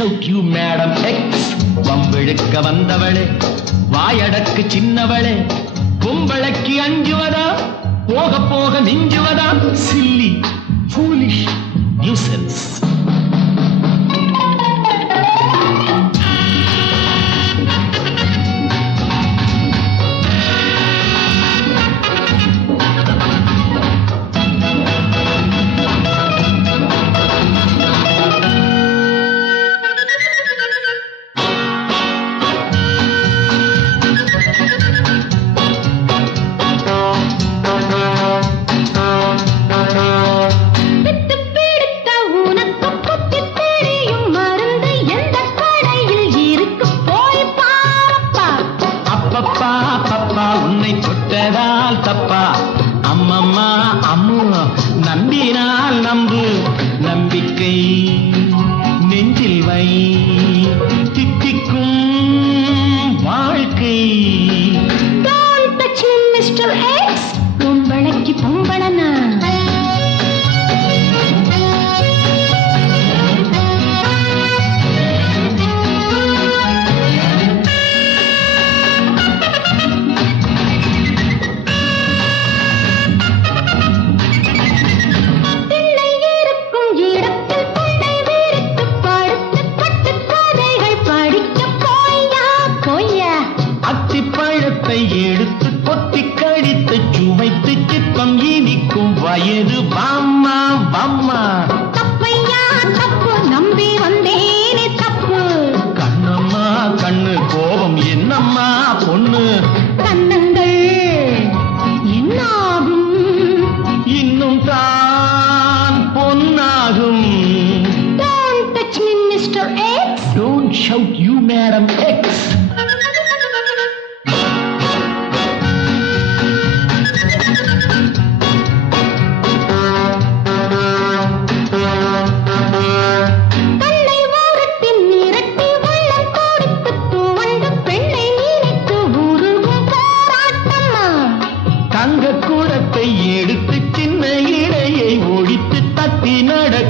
shout you madam X வம்பிழுக்க வந்தவளே வாயடக்கு சின்னவளே பொம்பளைக்கு அஞ்சுவதா போக போக நெஞ்சுவதா silly foolish nuisance உன்னை தொட்டதால் தப்பா அம்மம்மா அம்மா நம்பினால் நம்பு நம்பிக்கை நெஞ்சில் வை தித்திக்கும் வாழ்க்கை Don't touch me, Mr. X. பொம்பளைக்கு பொம்பளனா எடுத்து கொத்தி கடித்து சுமைத்து சித்தம் இனிக்கும் வயது வாம்மா வாம்மா தப்பையா தப்பு நம்பி வந்தேனே தப்பு கண்ணம்மா கண்ணு கோபம் என்னம்மா பொண்ணு கண்ணங்கள் என்னாகும் இன்னும் தான் பொன்னாகும் Don't touch me, Mr. X. Don't shout you madam X எடுத்து சின்ன இடையை ஒழித்து தத்தி நடக்க